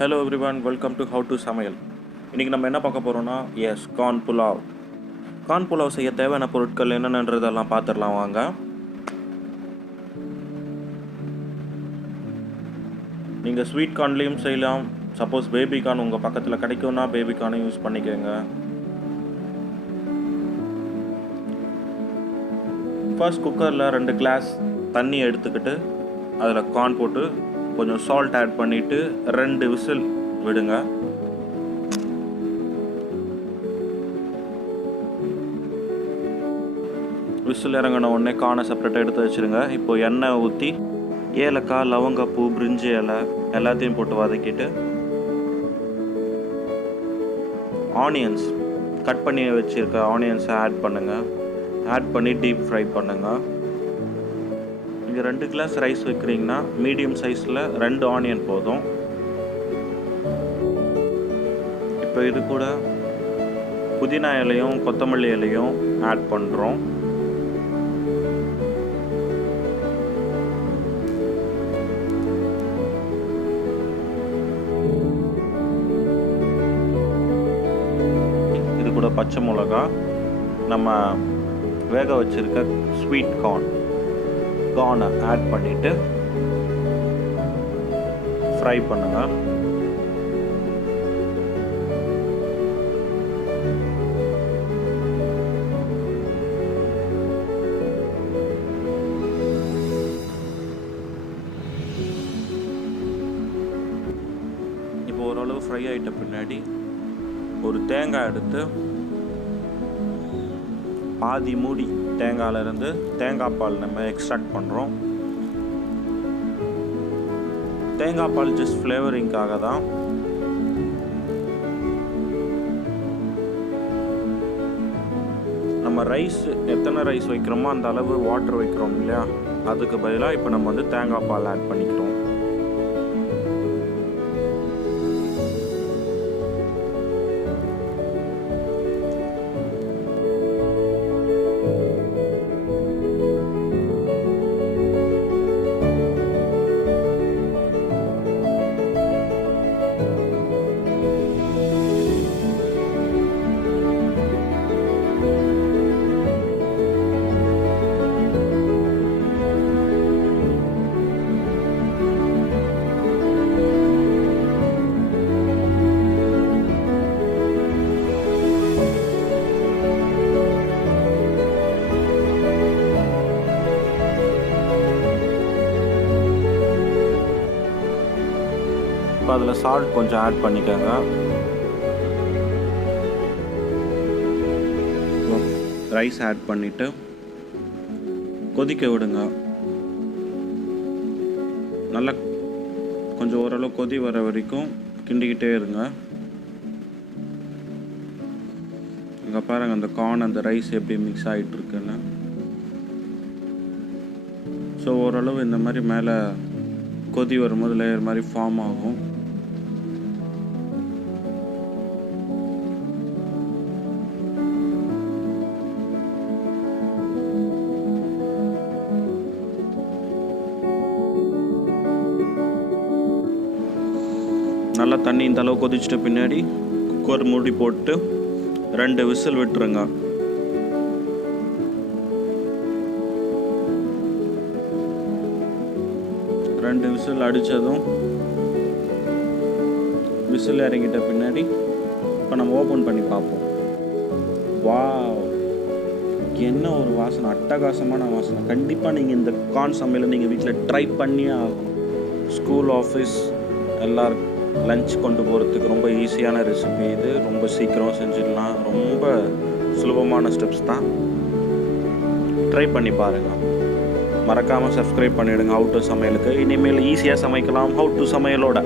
Hello everyone, welcome to how to சமையல். இன்றைக்கி நம்ம என்ன பார்க்க போகிறோன்னா கார்ன் புலாவ். கார்ன் புலாவ் செய்ய தேவையான பொருட்கள் என்னென்னன்றதெல்லாம் பார்த்துடலாம் வாங்க. நீங்கள் ஸ்வீட் கார்ன்லேயும் செய்யலாம். சப்போஸ் பேபி கார்ன் உங்கள் பக்கத்தில் கிடைக்கும்னா பேபி கார்னையும் யூஸ் பண்ணிக்கோங்க. ஃபர்ஸ்ட் குக்கரில் 2 கிளாஸ் தண்ணி எடுத்துக்கிட்டு அதில் கார்ன் போட்டு கொஞ்சம் சால்ட் ஆட் பண்ணிவிட்டு 2 விசில் விடுங்க. விசில் இறங்கின உடனே கார்னை செப்பரேட்டாக எடுத்து வச்சுருங்க. இப்போ எண்ணெய் ஊற்றி ஏலக்காய், லவங்கப்பூ, பிரிஞ்சி இலை எல்லாத்தையும் போட்டு வதக்கிட்டு ஆனியன்ஸ் கட் பண்ணி வச்சுருக்க ஆனியன்ஸை ஆட் பண்ணுங்கள். ஆட் பண்ணி டீப் ஃப்ரை பண்ணுங்கள். நீங்கள் 2 கிளாஸ் ரைஸ் வைக்கிறீங்கன்னா மீடியம் சைஸில் 2 ஆனியன் போதும். இப்போ இது கூட புதினா இலையும் கொத்தமல்லி இலையும் ஆட் பண்ணுறோம். இது கூட பச்சை மிளகா, நம்ம வேக வச்சுருக்க ஸ்வீட் கார்னை ஆட் பண்ணிவிட்டு ஃப்ரை பண்ணுங்கள். இப்போ ஓரளவு ஃப்ரை ஆகிட்ட பின்னாடி ஒரு தேங்காய் எடுத்து பாதி மூடி தேங்காயிலிருந்து தேங்காய் பால் நம்ம எக்ஸ்ட்ராக்ட் பண்ணுறோம். தேங்காய் பால் ஜஸ்ட் ஃப்ளேவரிங்காக தான். நம்ம ரைஸ் எத்தனை ரைஸ் வைக்கிறோமோ அந்த அளவு வாட்டர் வைக்கிறோம் இல்லையா, அதுக்கு பதிலாக இப்போ நம்ம தேங்காய் பால் ஆட் பண்ணிக்கிறோம். இப்போ அதில் சால்ட் கொஞ்சம் ஆட் பண்ணிக்கோங்க. ரைஸ் ஆட் பண்ணிவிட்டு கொதிக்க விடுங்க. நல்லா கொஞ்சம் ஓரளவு கொதி வர வரைக்கும் கிண்டிக்கிட்டே இருங்க. இங்கே பாருங்கள், அந்த கார்ன் அந்த ரைஸ் எப்படி மிக்ஸ் ஆகிட்டுருக்குன்னு. ஸோ ஓரளவு இந்த மாதிரி மேலே கொதி வரும்போது லேயர் மாதிரி ஃபார்ம் ஆகும். நல்லா தண்ணி இந்த அளவு கொதிச்சிட்ட பின்னாடி குக்கர் மூடி போட்டு 2 விசில் விட்டுருங்க. ரெண்டு விசில் அடித்ததும் விசில் இறங்கிட்ட பின்னாடி இப்போ நம்ம ஓப்பன் பண்ணி பார்ப்போம். வாவ், என்ன ஒரு வாசனை, அட்டகாசமான வாசனை. கண்டிப்பாக நீங்கள் இந்த கார்ன் சமையலை நீங்கள் வீட்டில் ட்ரை பண்ணியே ஆகணும். ஸ்கூல், ஆஃபீஸ் எல்லாருக்கும் லஞ்ச் கொண்டு போகிறதுக்கு ரொம்ப ஈஸியான ரெசிபி இது. ரொம்ப சீக்கிரம் செஞ்சிடலாம். ரொம்ப சுலபமான ஸ்டெப்ஸ் தான். ட்ரை பண்ணி பாருங்கள். மறக்காமல் சப்ஸ்கிரைப் பண்ணிவிடுங்க ஹவு டு சமையலுக்கு. இனிமேல் ஈஸியாக சமைக்கலாம் ஹவு டு சமையலோட.